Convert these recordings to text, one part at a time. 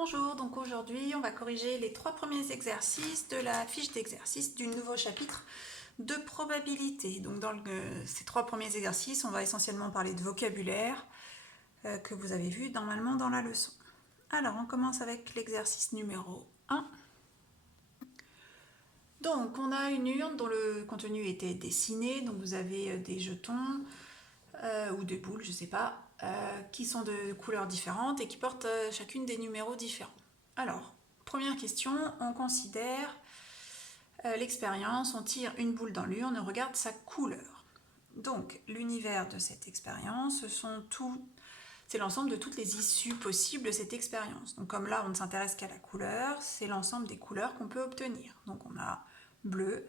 Bonjour, donc aujourd'hui on va corriger les 3 premiers exercices de la fiche d'exercice du nouveau chapitre de probabilité. Donc dans ces 3 premiers exercices, on va essentiellement parler de vocabulaire que vous avez vu normalement dans la leçon. Alors on commence avec l'exercice numéro 1. Donc on a une urne dont le contenu était dessiné, donc vous avez des jetons ou des boules, je ne sais pas, qui sont de couleurs différentes et qui portent chacune des numéros différents. Alors, première question, on considère l'expérience, on tire une boule dans l'urne et on regarde sa couleur. Donc, l'univers de cette expérience, c'est l'ensemble de toutes les issues possibles de cette expérience. Donc, comme là, on ne s'intéresse qu'à la couleur, c'est l'ensemble des couleurs qu'on peut obtenir. Donc, on a bleu,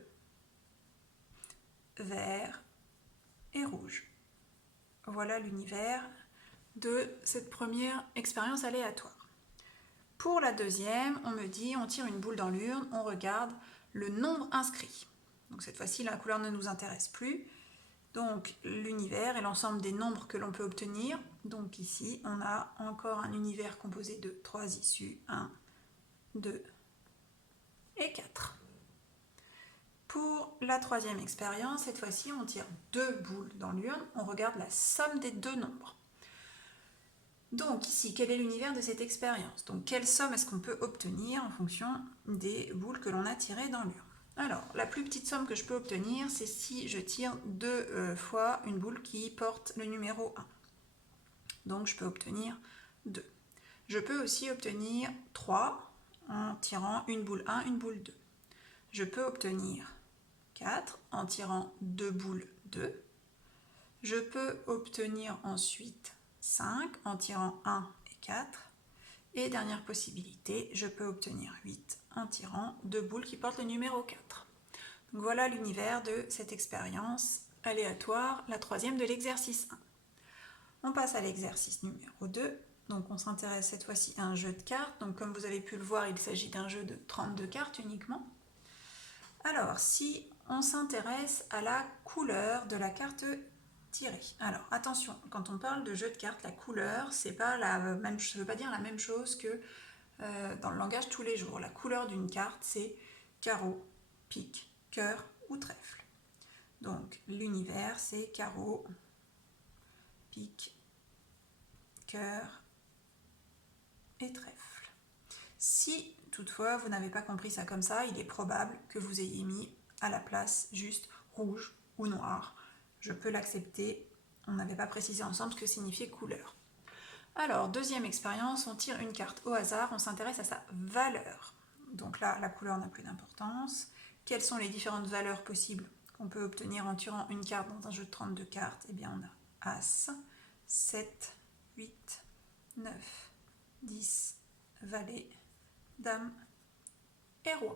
vert et rouge. Voilà l'univers de cette première expérience aléatoire. Pour la deuxième, on me dit, on tire une boule dans l'urne, on regarde le nombre inscrit. Donc cette fois-ci, la couleur ne nous intéresse plus. Donc l'univers est l'ensemble des nombres que l'on peut obtenir. Donc ici, on a encore un univers composé de 3 issues, 1, 2 et 4. Pour la troisième expérience, cette fois-ci, on tire 2 boules dans l'urne, on regarde la somme des 2 nombres. Donc ici, quel est l'univers de cette expérience? Donc quelle somme est-ce qu'on peut obtenir en fonction des boules que l'on a tirées dans l'urne? Alors, la plus petite somme que je peux obtenir, c'est si je tire 2 fois une boule qui porte le numéro 1. Donc je peux obtenir 2. Je peux aussi obtenir 3 en tirant une boule 1, une boule 2. Je peux obtenir 4 en tirant 2 boules 2. Je peux obtenir ensuite 5 en tirant 1 et 4. Et dernière possibilité, je peux obtenir 8 en tirant 2 boules qui portent le numéro 4. Donc voilà l'univers de cette expérience aléatoire, la troisième de l'exercice 1. On passe à l'exercice numéro 2. Donc on s'intéresse cette fois-ci à un jeu de cartes. Donc comme vous avez pu le voir, il s'agit d'un jeu de 32 cartes uniquement. Alors si on s'intéresse à la couleur de la carte tirée. Alors attention, quand on parle de jeu de cartes, la couleur, ça ne veut pas dire la même chose que dans le langage tous les jours. La couleur d'une carte, c'est carreau, pique, cœur ou trèfle. Donc l'univers, c'est carreau, pique, cœur et trèfle. Si toutefois vous n'avez pas compris ça comme ça, il est probable que vous ayez mis à la place juste rouge ou noir. Je peux l'accepter, on n'avait pas précisé ensemble ce que signifiait couleur. Alors, deuxième expérience, on tire une carte au hasard, on s'intéresse à sa valeur. Donc là, la couleur n'a plus d'importance. Quelles sont les différentes valeurs possibles qu'on peut obtenir en tirant une carte dans un jeu de 32 cartes? Eh bien, on a As, 7, 8, 9, 10, Valet, Dame et Roi.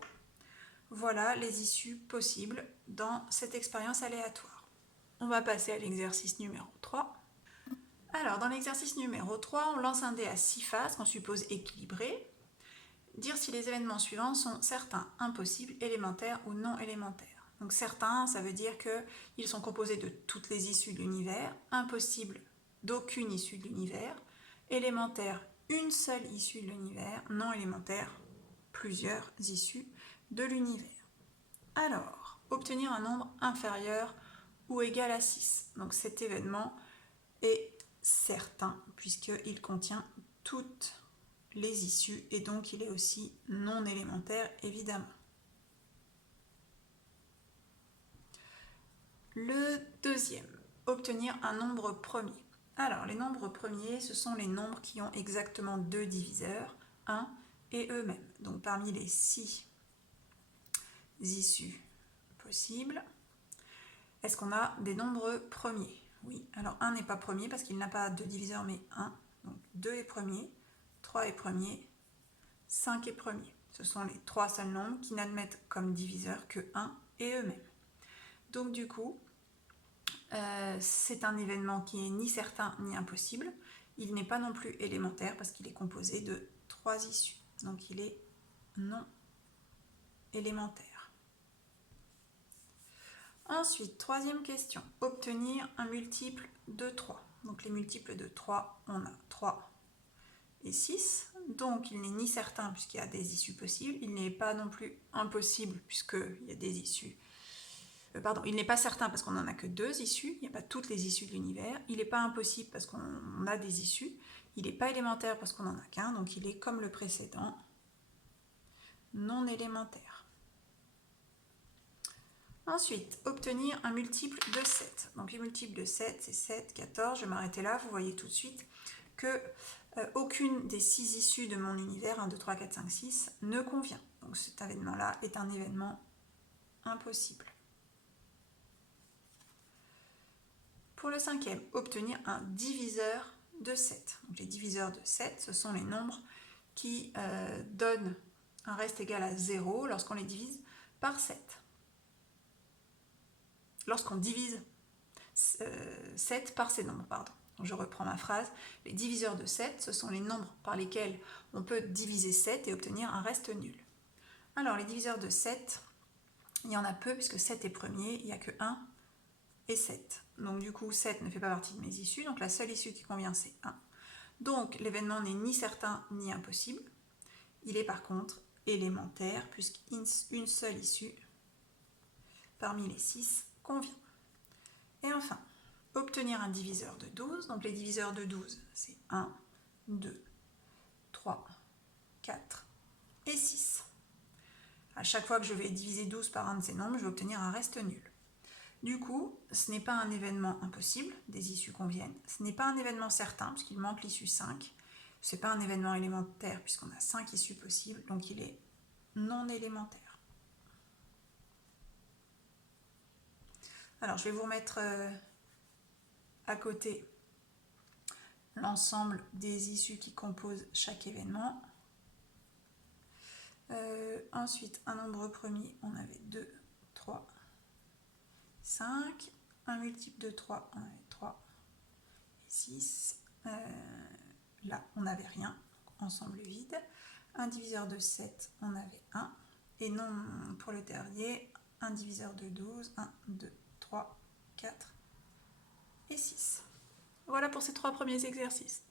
Voilà les issues possibles dans cette expérience aléatoire. On va passer à l'exercice numéro 3. Alors, dans l'exercice numéro 3, on lance un dé à 6 faces qu'on suppose équilibré. Dire si les événements suivants sont certains, impossibles, élémentaires ou non élémentaires. Donc certains, ça veut dire qu'ils sont composés de toutes les issues de l'univers, impossibles d'aucune issue de l'univers, élémentaire, une seule issue de l'univers, non élémentaire, plusieurs issues de l'univers. Alors, obtenir un nombre inférieur ou égal à 6. Donc cet événement est certain puisqu'il contient toutes les issues et donc il est aussi non élémentaire évidemment. Le deuxième, obtenir un nombre premier. Alors les nombres premiers, ce sont les nombres qui ont exactement 2 diviseurs, 1 et eux-mêmes. Donc parmi les 6 issues possibles, est-ce qu'on a des nombres premiers? Oui, alors 1 n'est pas premier parce qu'il n'a pas de diviseur mais 1. Donc 2 est premier, 3 est premier, 5 est premier. Ce sont les 3 seuls nombres qui n'admettent comme diviseur que 1 et eux-mêmes. Donc du coup, c'est un événement qui est ni certain ni impossible. Il n'est pas non plus élémentaire parce qu'il est composé de 3 issues. Donc il est non élémentaire. Ensuite, troisième question, obtenir un multiple de 3. Donc les multiples de 3, on a 3 et 6. donc il n'est ni certain puisqu'il y a des issues possibles, il n'est pas non plus impossible puisqu'il y a des issues. Pardon, il n'est pas certain parce qu'on n'en a que 2 issues, il n'y a pas toutes les issues de l'univers, il n'est pas impossible parce qu'on a des issues, il n'est pas élémentaire parce qu'on n'en a qu'un, donc il est comme le précédent, non élémentaire. Ensuite, obtenir un multiple de 7. Donc, le multiple de 7, c'est 7, 14. Je vais m'arrêter là. Vous voyez tout de suite que aucune des 6 issues de mon univers, 1, 2, 3, 4, 5, 6, ne convient. Donc, cet événement-là est un événement impossible. Pour le 5e, obtenir un diviseur de 7. Donc, les diviseurs de 7, ce sont les nombres qui donnent un reste égal à 0 lorsqu'on les divise par 7. Lorsqu'on divise 7 par ces nombres, pardon. Donc je reprends ma phrase. Les diviseurs de 7, ce sont les nombres par lesquels on peut diviser 7 et obtenir un reste nul. Alors, les diviseurs de 7, il y en a peu puisque 7 est premier, il n'y a que 1 et 7. Donc du coup, 7 ne fait pas partie de mes issues, donc la seule issue qui convient, c'est 1. Donc l'événement n'est ni certain ni impossible. Il est par contre élémentaire puisqu'une seule issue parmi les 6 convient. Et enfin, obtenir un diviseur de 12. Donc les diviseurs de 12, c'est 1, 2, 3, 4 et 6. À chaque fois que je vais diviser 12 par un de ces nombres, je vais obtenir un reste nul. Du coup, ce n'est pas un événement impossible, des issues conviennent. Ce n'est pas un événement certain, puisqu'il manque l'issue 5. Ce n'est pas un événement élémentaire, puisqu'on a 5 issues possibles, donc il est non élémentaire. Alors, je vais vous remettre à côté l'ensemble des issues qui composent chaque événement. Ensuite, un nombre premier, on avait 2, 3, 5. Un multiple de 3, on avait 3 et 6. Là, on n'avait rien, ensemble vide. Un diviseur de 7, on avait 1. Et non, pour le dernier, un diviseur de 12, 1, 2, 3, 4 et 6. Voilà pour ces 3 premiers exercices.